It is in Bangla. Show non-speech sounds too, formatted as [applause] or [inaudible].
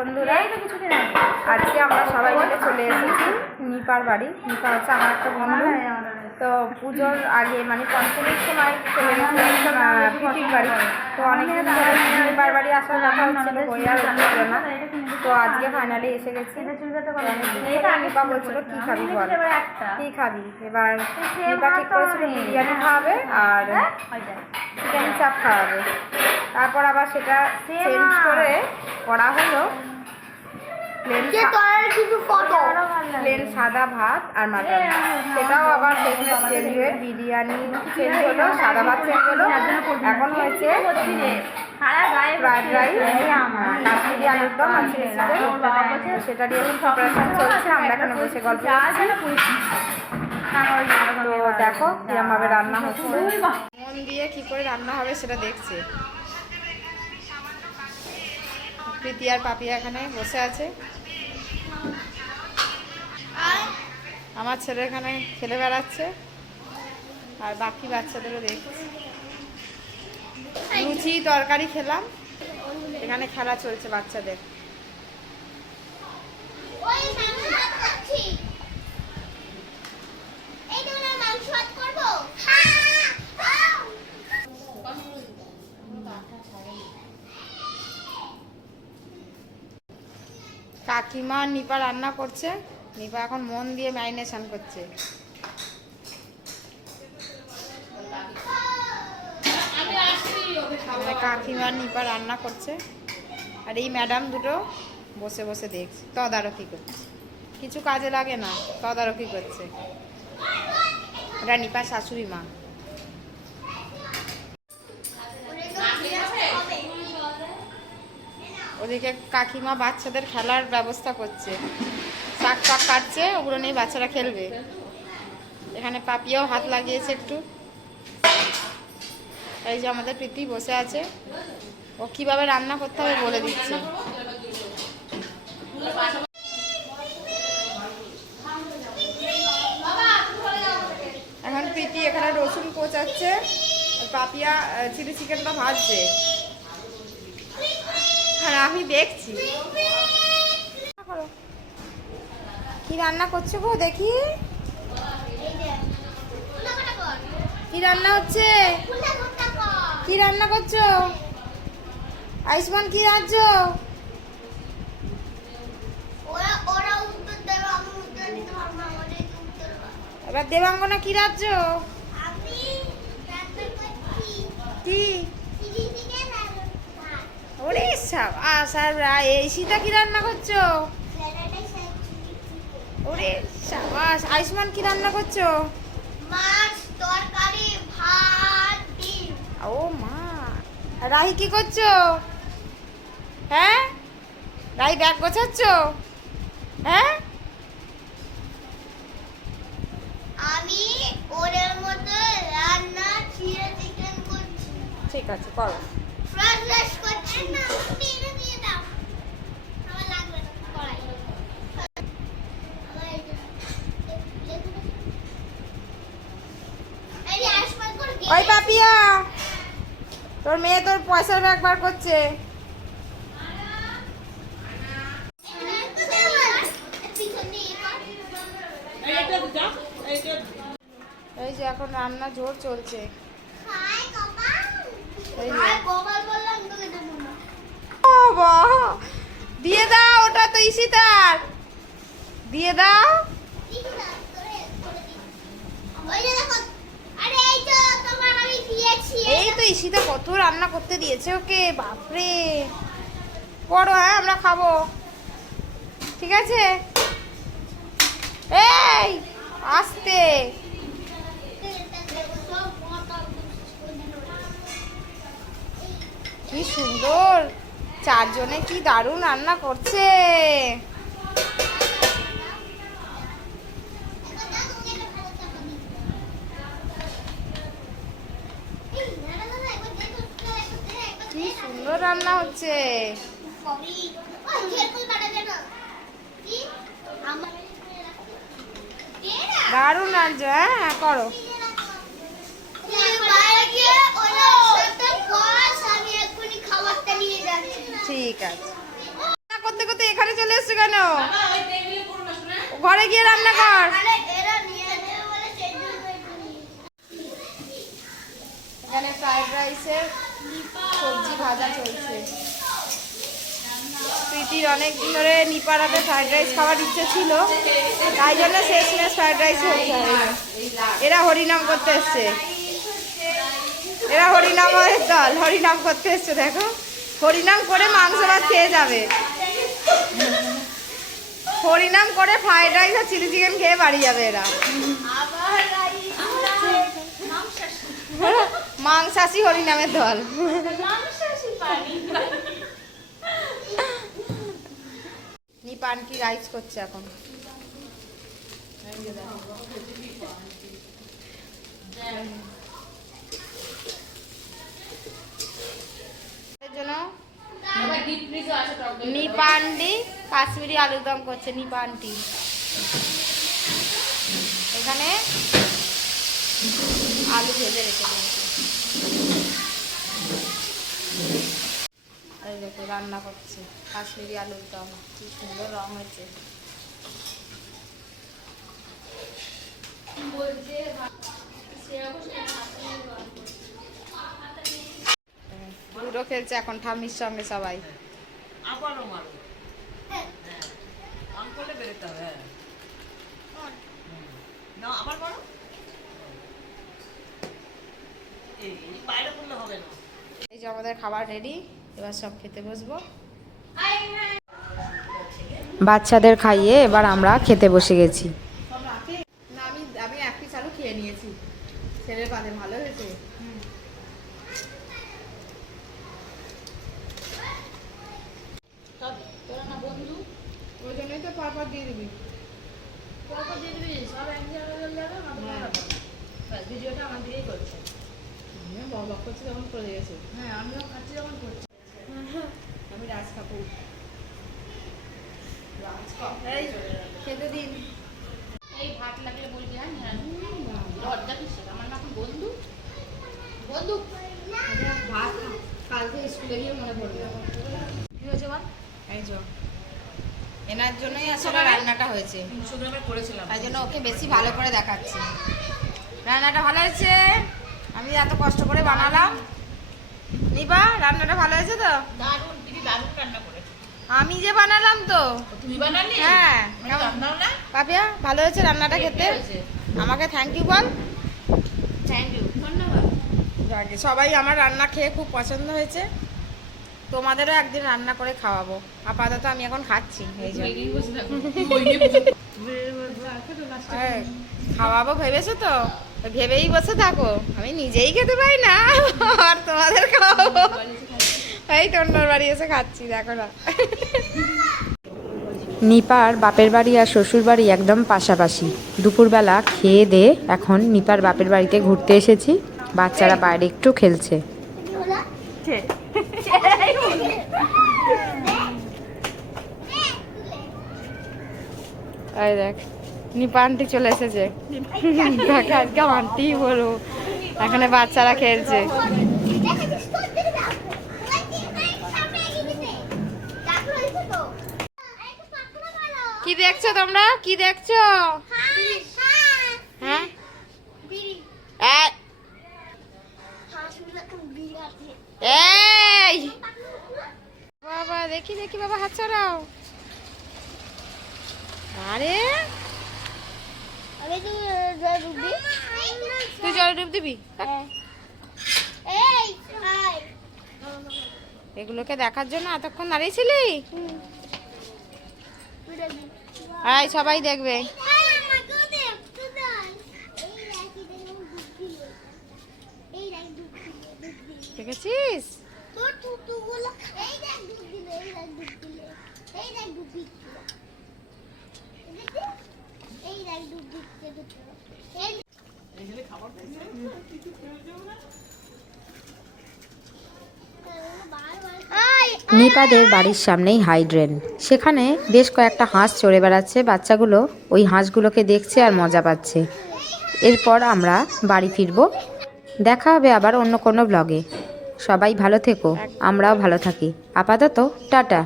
বন্ধুরা, আজকে আমরা সবাই মিলে চলে এসেছি নিপার বাড়ি। নিপা হচ্ছে আমার একটা বন্ধু। তো পুজোর আগে মানে পঞ্চমীর সময় চলে গেছিলাম বাড়ি। তো অনেকদিন ধরে নিপার বাড়ি আসার কথা হচ্ছিল হচ্ছিল না। তো আজকে ফাইনালি এসে গেছি। নিপা বলছিল, কি খাবি বল? কি খাবি? এবার নিপা ঠিক করেছিল বিরিয়ানি খাওয়াবে আর চিকেন চাপ খাওয়াবে। তারপর আবার সেটা চেঞ্জ করে করা হলো। প্লেন প্লেন সাদা ভাত আর মাটন সেটাও আবার চেঞ্জ হয়ে বিরিয়ানি চেঞ্জ হলো সাদা ভাত চেঞ্জ হলো এখন হয়েছে ফ্রাইড রাইস কাশ্মীরি আলুর দম আর চিলি চিকেন সেটা দিয়ে প্রিপারেশন চলছে আমরা এখানে বসে গল্প তো দেখো কিরমভাবে রান্না হচ্ছে মন দিয়ে কি করে রান্না হবে সেটা দেখছে প্রীতি আর পাপিয়া এখানে বসে আছে আমার ছেলে এখানে খেলে বেড়াচ্ছে, আর বাকি বাচ্চাদেরও দেখছি। লুচি, তরকারি খেলাম, এখানে খেলা চলছে বাচ্চাদের। কাকিমা নিপা রান্না করছে। নিপা এখন মন দিয়ে ম্যারিনেশন করছে। কাকিমা নিপা রান্না করছে। আর এই ম্যাডাম দুটো বসে বসে দেখছে, তদারকি করছে। কিছু কাজে লাগে না, তদারকি করছে। ওটা নিপা শাশুড়ি মা। ওদিকে কাকিমা বাচ্চাদের খেলার ব্যবস্থা করছে। শাক পাক কাটছে, ওগুলো নিয়ে বাচ্চারা খেলবে। এখানে পাপিয়াও হাত লাগিয়েছে একটু। এই যে আমাদের প্রীতি বসে আছে। ও কীভাবে রান্না করতে হবে বলে দিচ্ছে। এখন প্রীতি এখানে রসুন কোচাচ্ছে পাপিয়া চিলি চিকেনটা ভাজছে। আর আমি দেখছি। কি রান্না করছ গো দেখি। কি রান্না হচ্ছে? কি রান্না করছ? আয়ুষ্মান কি রাজ্য এবার দেবাঙ্গনা কি রাজ্য কি? ওরে আর এই সীতা কি রান্না করছ? ওরে সাবাস আয়ুষ্মান কি রান্না করছ? মাছ তরকারি ভাত ডিম। ও মা রাহি কি করছ? হ্যাঁ? রাহি ব্যাগ গোছাচ্ছ? হ্যাঁ? আমি ওরের মতো রান্না চিড়ে চিকেন করছি। ঠিক আছে করো ফ্রাইড রাইস ওই পাপিয়া তোর মেয়ে তোর পয়সার ব্যাগ বার করছে। এই যে এখন রান্না জোর চলছে। বাহ! দিয়ে দাও, ওটা তো ইসিতার দিয়ে দাও। এই তো ইসিতা কত রান্না করতে দিয়েছে ওকে, বাপরে। পড়ো হ্যাঁ আমরা খাব। ঠিক আছে? এই, আস্তে। কি সুন্দর। চারজনে কি দারুণ রান্না করছে। কি সুন্দর রান্না হচ্ছে। দারুণ হ্যাঁ হ্যাঁ, করো আমি এক্ষুনি খাবারটা নিয়ে যাচ্ছি ঠিক আছে। করতে করতে চলে এসছো কেন? ঘরে গিয়ে রান্না কর। এখানে রাইসের সবজি ভাজা চলছে। অনেক ধরে রাইস খাওয়ার ইচ্ছে ছিল। তাই জন্য রাইস এরা হরিনাম করতে এরা হরিনামের দল, হরিনাম করতে দেখো। হরিনাম করে মাংস ভাত খেয়ে যাবে। হরিনাম করে ফ্রাইড রাইস আর চিলি চিকেন খেয়ে বাড়ি যাবে এরা। আবার হরিনামের দল। নিপান কি রাইস করছে এখন? যে দেখো। এর জন্য নিপান্ডি কাশ্মীরি আলুর দম করছে নিপান্ডি এখানে আলু ভেজে রেখে দিয়েছে। রান্না করছে কাশ্মীরি আলুর দম। কি সুন্দর রং হয়েছে। লুডো খেলছে এখন ঠাম্মির সঙ্গে সবাই। আবারও মারো। হ্যাঁ বেরোতে হবে হ্যাঁ। না আবার মারো। এই এই বাইরে করলে হবে না। এই যে আমাদের খাবার রেডি এবার সব খেতে বসবো। বাচ্চাদের খাইয়ে এবার আমরা খেতে বসে গেছি। না আমি আমি এক পিস আলু খেয়ে নিয়েছি। ছেলের পাতে ভালো হয়েছে। ওই জন্যই তো পরপর দিয়ে দিবি। ভিডিওটা আমার দিয়েই করছে। আমিও বক করছি তখন করে গেছে হ্যাঁ আমিও খাচ্ছি যখন করছি আমি রাজ কাপুর এই খেতে দিন এই ভাত লাগলে বলবি হ্যাঁ লজ্জা কিসের আমার না এখন বন্ধু বন্ধু ভাত কালকে স্কুলে গিয়ে মনে পড়বে কি হয়েছে বল এই যে এনার জন্যই আসলে রান্নাটা হয়েছে। তাই জন্য ওকে বেশি ভালো করে দেখাচ্ছি। রান্নাটা ভালো হয়েছে? আমি এত কষ্ট করে বানালাম। নিবা রান্নাটা ভালো হয়েছে তো? দারুণ দিদি দারুণ রান্না করেছে। আমি যে বানালাম তো। বানালি? হ্যাঁ। মানে পাপিয়া ভালো হয়েছে রান্নাটা খেতে? আমাকে থ্যাংক ইউ বল। থ্যাংক ইউ ধন্যবাদ। সবাই আমার রান্না খেয়ে খুব পছন্দ হয়েছে। তোমাদেরও একদিন রান্না করে খাওয়াবো। আপাতত আমি এখন খাচ্ছি হ্যাঁ, খাওয়াবো ভেবেছো তো? ভেবেই বসে থাকো। আমি নিজেই খেতে পাই না আর তোমাদের খাওয়াবো। এই টন্ডর বাড়ি এসে খাচ্ছি দেখো না। নিপার বাপের বাড়ি আর শ্বশুর বাড়ি একদম পাশাপাশি। দুপুরবেলা খেয়ে দে এখন নিপার বাপের বাড়িতে ঘুরতে এসেছি। বাচ্চারা বাইরে একটু খেলছে। [laughs] এই দেখ নিপা আন্টি চলে এসেছে। আজকে আন্টি বলব এখানে বাচ্চারা খেলছে। কি দেখছ তোমরা? কি দেখছ? হ্যাঁ হ্যাঁ হ্যাঁ বিড়ি এই, হ্যাঁ শুনলে এখন বিড়ি আছে এই! বাবা দেখি দেখি বাবা হাত ছড়াও আরে! তুই জলে ডুব দিবি? এগুলোকে দেখার জন্য এতক্ষণ দাঁড়িয়েছিলি সবাই দেখবে আই আমাকেও দে একটু দাও এই রাখি দে দুধ দিলে এই রাখ দুধ দিলে দুধ দিলে দেখেছিস তোর টুটুগুলো এই দেখ দুধ দিলে এই দেখ দুধ দিলে এই দেখ দুধ দিচ্ছে দেখি? এই দেখ দুধ দিচ্ছে দুটো এই নিপাদের বাড়ির সামনেই হাইড্রেন সেখানে বেশ কয়েকটা হাঁস চড়ে বেড়াচ্ছে বাচ্চাগুলো ওই হাঁসগুলোকে দেখছে আর মজা পাচ্ছে। এরপর আমরা বাড়ি ফিরবো। দেখা হবে আবার অন্য কোনো ব্লগে সবাই ভালো থেকো আমরাও ভালো থাকি। আপাতত টাটা।